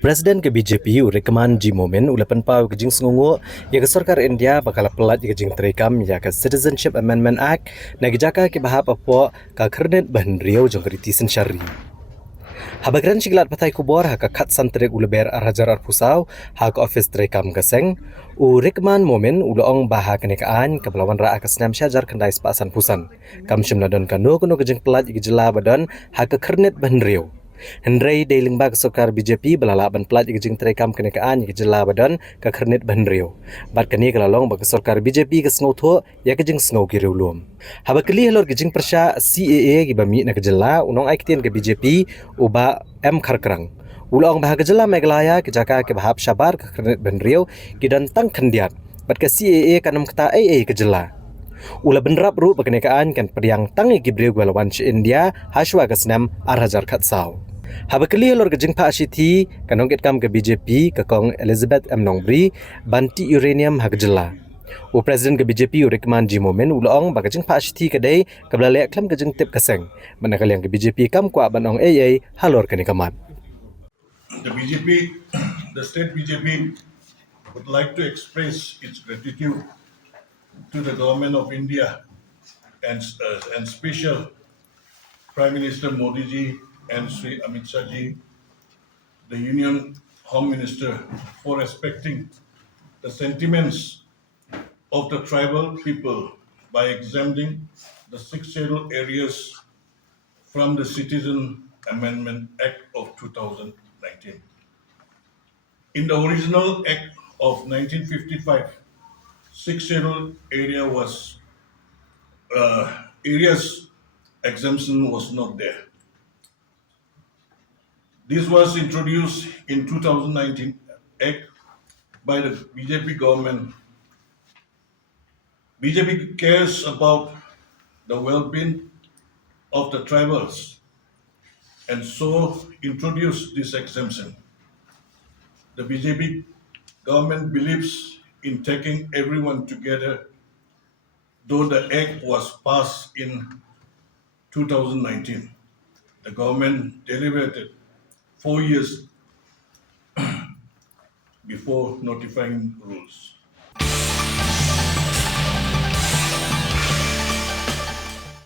Presiden ke BJP Rikman ji momen ulapan pau ke Sngewnguh ya ke Sorkar India bakal pelat ke pyntreikam ya ke Citizenship Amendment Act na ke jaka ke bahap apo ka kernet bahan riau jong kriti sensyari. Habagran siglat patai kubor ha ka khat santrik uleber arhajar arpusau ha ke office treikam keseng Rikman momen ulaong baha kenekaan ke belawan ra ke senam syajar kendai sepasan pusan kam syamladon kanu kuno ke jeng pelat ke jela badan ha ke kernet bahan riau. Hendrai dailing bag Sorkar BJP belalaban pelat ikjing terekam kenekaan ikjela badan ka kernit bandrio. Bat kani kelalong bag Sorkar BJP ke sengau tho ya kejing sengau kiri ulum. Haba keli halor kejing persya CAA ki bami na kejela unong aiktian ke BJP uba M karkrang. Ulong bah kejela meglaya ke jaka ke bahap syabar ke kernit bandrio ki dan tang kendiat. Bat ke CAA kanam kata AA kejela. Ula benrap ru berkenekaan kan pediang tangi gibriu gwalawan India haswa kesnam arhajar katsau. Haba keli lor gejing pa asiti kanong kam ke BJP ke kong Elizabeth M Nongbri banti uranium hagjela. Presiden ke BJP Rikman ji momen ulong bagajing pa asiti kedai kebelalek klam gejing tip keseng. Manakal yang ke BJP kam kwa banong AA halor kenekamat. The state BJP would like to express its gratitude to the government of India and special Prime Minister Modi ji and Sri Amit Shah ji, the Union Home Minister, for respecting the sentiments of the tribal people by exempting the 6 scheduled areas from the Citizen Amendment Act of 2019. In the original Act of 1955, 6 scheduled areas exemption was not there. This was introduced in 2019 Act by the BJP government. BJP cares about the well-being of the tribals and so introduced this exemption. The BJP government believes in taking everyone together, though the act was passed in 2019. The government deliberated 4 years before notifying rules.